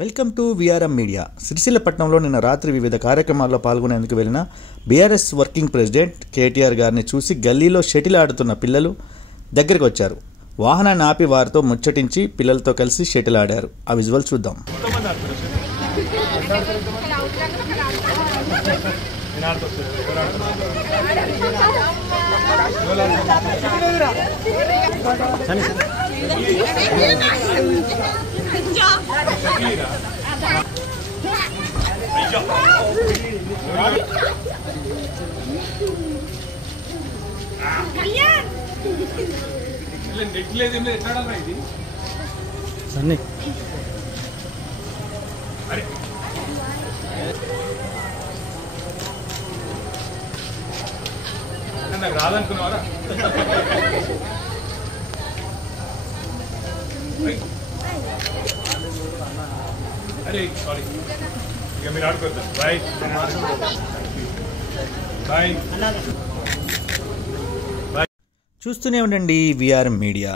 Welcome to VRM media. సిరిసిల్లపట్నంలో నిన్న రాత్రి వివిధ కార్యక్రమాల్లో పాల్గొనేందుకు వెళ్లిన బీఆర్ఎస్ వర్కింగ్ ప్రెసిడెంట్ కేటీఆర్ గారిని చూసి గల్లీలో షటిల్ ఆడుతున్న పిల్లలు దగ్గరికి వచ్చారు. వాహనాన్ని ఆపి వారితో ముచ్చటించి పిల్లలతో కలిసి షటిల్ ఆడారు. ఆ విజువల్ చూద్దాం. నాకు రాదనుకున్నావారా? అరే సారీ, ఇక మీరు ఆడుకోవద్దు. Bye bye. చూస్తూనే ఉండండి విఆర్ఎం మీడియా.